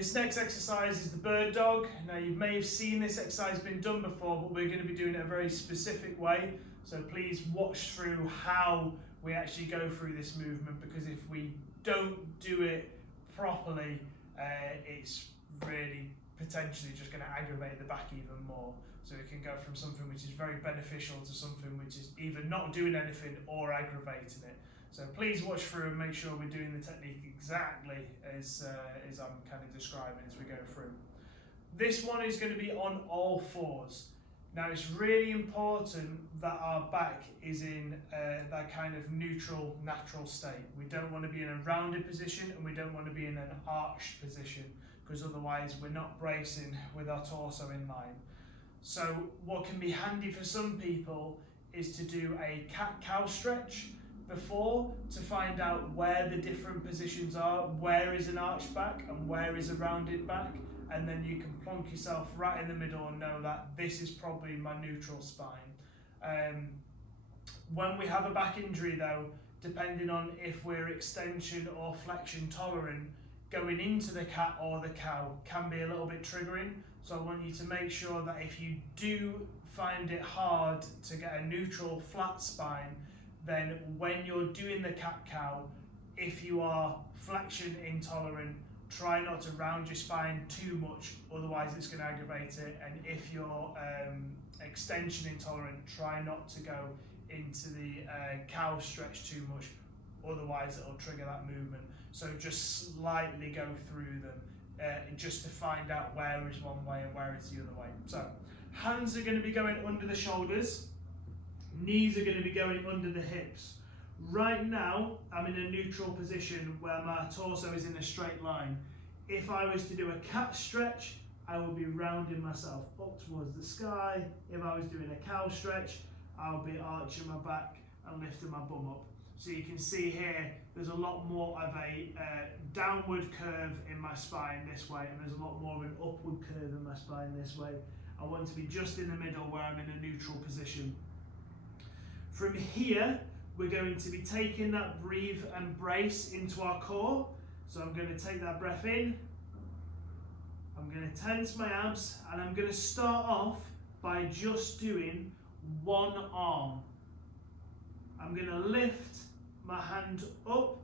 This next exercise is the bird dog. Now you may have seen this exercise been done before, but we're going to be doing it a very specific way. So please watch through how we actually go through this movement, because if we don't do it properly, it's really potentially just going to aggravate the back even more. So it can go from something which is very beneficial to something which is either not doing anything or aggravating it. So please watch through and make sure we're doing the technique exactly as I'm kind of describing as we go through. This one is going to be on all fours. Now it's really important that our back is in that kind of neutral, natural state. We don't want to be in a rounded position and we don't want to be in an arched position, because otherwise we're not bracing with our torso in line. So what can be handy for some people is to do a cat-cow stretch before, to find out where the different positions are, where is an arched back and where is a rounded back, and then you can plonk yourself right in the middle and know that this is probably my neutral spine. When we have a back injury though, depending on if we're extension or flexion tolerant, going into the cat or the cow can be a little bit triggering. So I want you to make sure that if you do find it hard to get a neutral flat spine, then when you're doing the cat-cow, if you are flexion intolerant, try not to round your spine too much, otherwise it's going to aggravate it. And if you're extension intolerant, try not to go into the cow stretch too much, otherwise it'll trigger that movement. So just slightly go through them, just to find out where is one way and where is the other way. So hands are going to be going under the shoulders, knees are going to be going under the hips. Right now, I'm in a neutral position where my torso is in a straight line. If I was to do a cat stretch, I would be rounding myself up towards the sky. If I was doing a cow stretch, I would be arching my back and lifting my bum up. So you can see here, there's a lot more of a downward curve in my spine this way, and there's a lot more of an upward curve in my spine this way. I want to be just in the middle where I'm in a neutral position. From here, we're going to be taking that breathe and brace into our core. So I'm going to take that breath in, I'm going to tense my abs, and I'm going to start off by just doing one arm. I'm going to lift my hand up,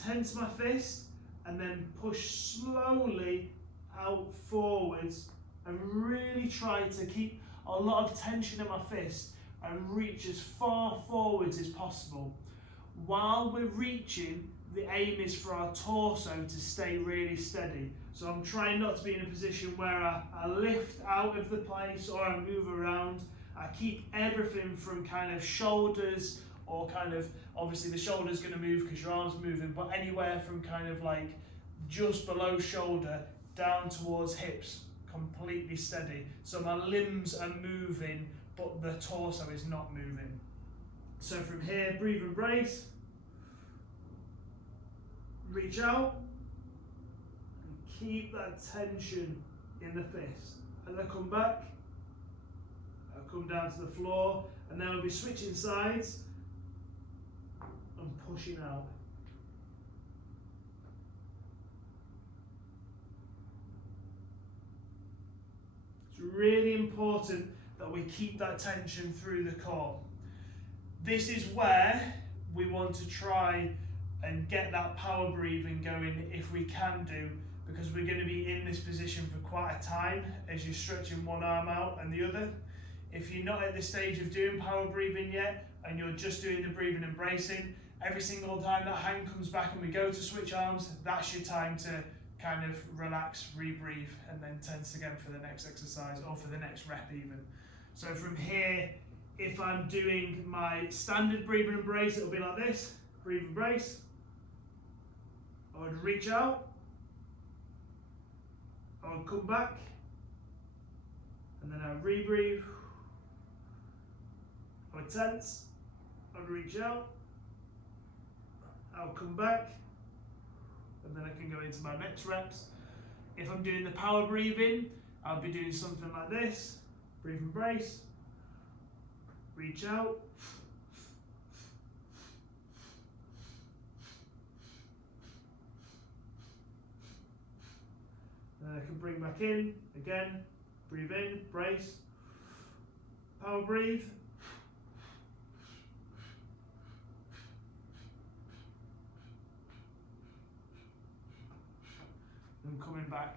tense my fist, and then push slowly out forwards, and really try to keep a lot of tension in my fist and reach as far forwards as possible. While we're reaching, the aim is for our torso to stay really steady. So I'm trying not to be in a position where I lift out of the place or I move around. I keep everything from kind of shoulders, or kind of, obviously the shoulder's going to move because your arm's moving, but anywhere from kind of like just below shoulder down towards hips, completely steady. So my limbs are moving, but the torso is not moving. So from here, breathe and brace, reach out, and keep that tension in the fist. As I come back, I'll come down to the floor, and then I'll be switching sides and pushing out. It's really important that we keep that tension through the core. This is where we want to try and get that power breathing going if we can do, because we're going to be in this position for quite a time as you're stretching one arm out and the other. If you're not at the stage of doing power breathing yet and you're just doing the breathing and bracing, every single time that hand comes back and we go to switch arms, that's your time to kind of relax, rebreathe, and then tense again for the next exercise or for the next rep even. So from here, if I'm doing my standard breathing and brace, it'll be like this, breathe and brace. I would reach out, I would come back, and then I would rebreathe. I would tense, I would reach out, I'll come back, and then I can go into my next reps. If I'm doing the power breathing, I'll be doing something like this, breathe and brace, reach out, And I can bring back in, again, breathe in, brace, power breathe. And coming back.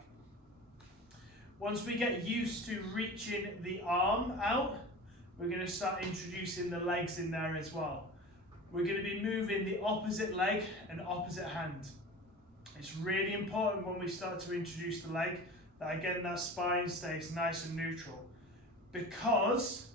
Once we get used to reaching the arm out, we're going to start introducing the legs in there as well. We're going to be moving the opposite leg and opposite hand. It's really important when we start to introduce the leg that again that spine stays nice and neutral, because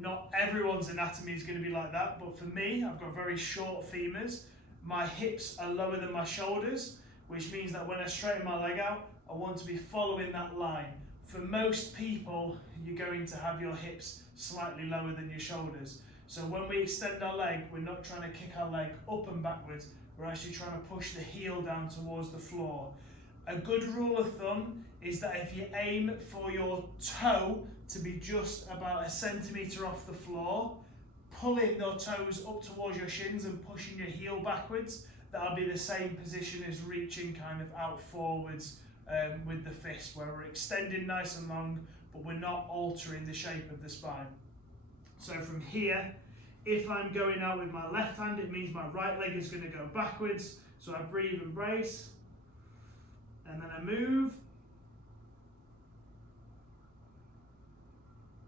not everyone's anatomy is going to be like that, but for me, I've got very short femurs. My hips are lower than my shoulders, which means that when I straighten my leg out, I want to be following that line. For most people, you're going to have your hips slightly lower than your shoulders. So when we extend our leg, we're not trying to kick our leg up and backwards, we're actually trying to push the heel down towards the floor. A good rule of thumb is that if you aim for your toe to be just about 1 centimetre off the floor, pulling your toes up towards your shins and pushing your heel backwards, that'll be the same position as reaching kind of out forwards with the fist, where we're extending nice and long, but we're not altering the shape of the spine. So from here, if I'm going out with my left hand, it means my right leg is going to go backwards. So I breathe and brace, and then I move,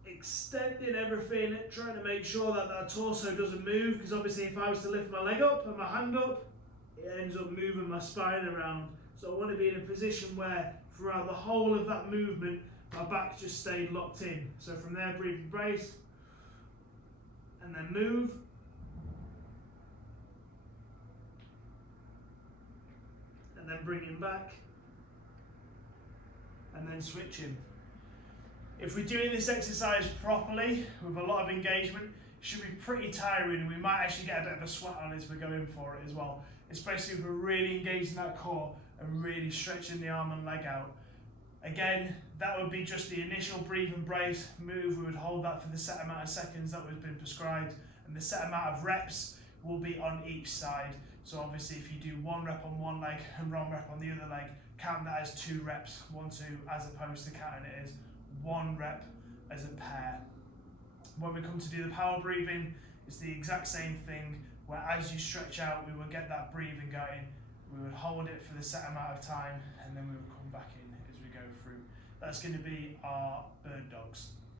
extending everything, trying to make sure that that torso doesn't move, because obviously if I was to lift my leg up and my hand up, it ends up moving my spine around. So I want to be in a position where throughout the whole of that movement, my back just stayed locked in. So from there, breathe and brace, and then move. And then bring him back. And then switch him. If we're doing this exercise properly, with a lot of engagement, it should be pretty tiring, and we might actually get a bit of a sweat on as we're going for it as well. Especially if we're really engaging that core and really stretching the arm and leg out. Again, that would be just the initial breathe and brace move. We would hold that for the set amount of seconds that we've been prescribed, and the set amount of reps will be on each side. So obviously if you do 1 rep on one leg and 1 rep on the other leg, count that as 2 reps, 1, 2, as opposed to counting it as 1 rep as a pair. When we come to do the power breathing, it's the exact same thing, where as you stretch out, we will get that breathing going. We would hold it for the set amount of time, and then we would come back in as we go through. That's going to be our bird dogs.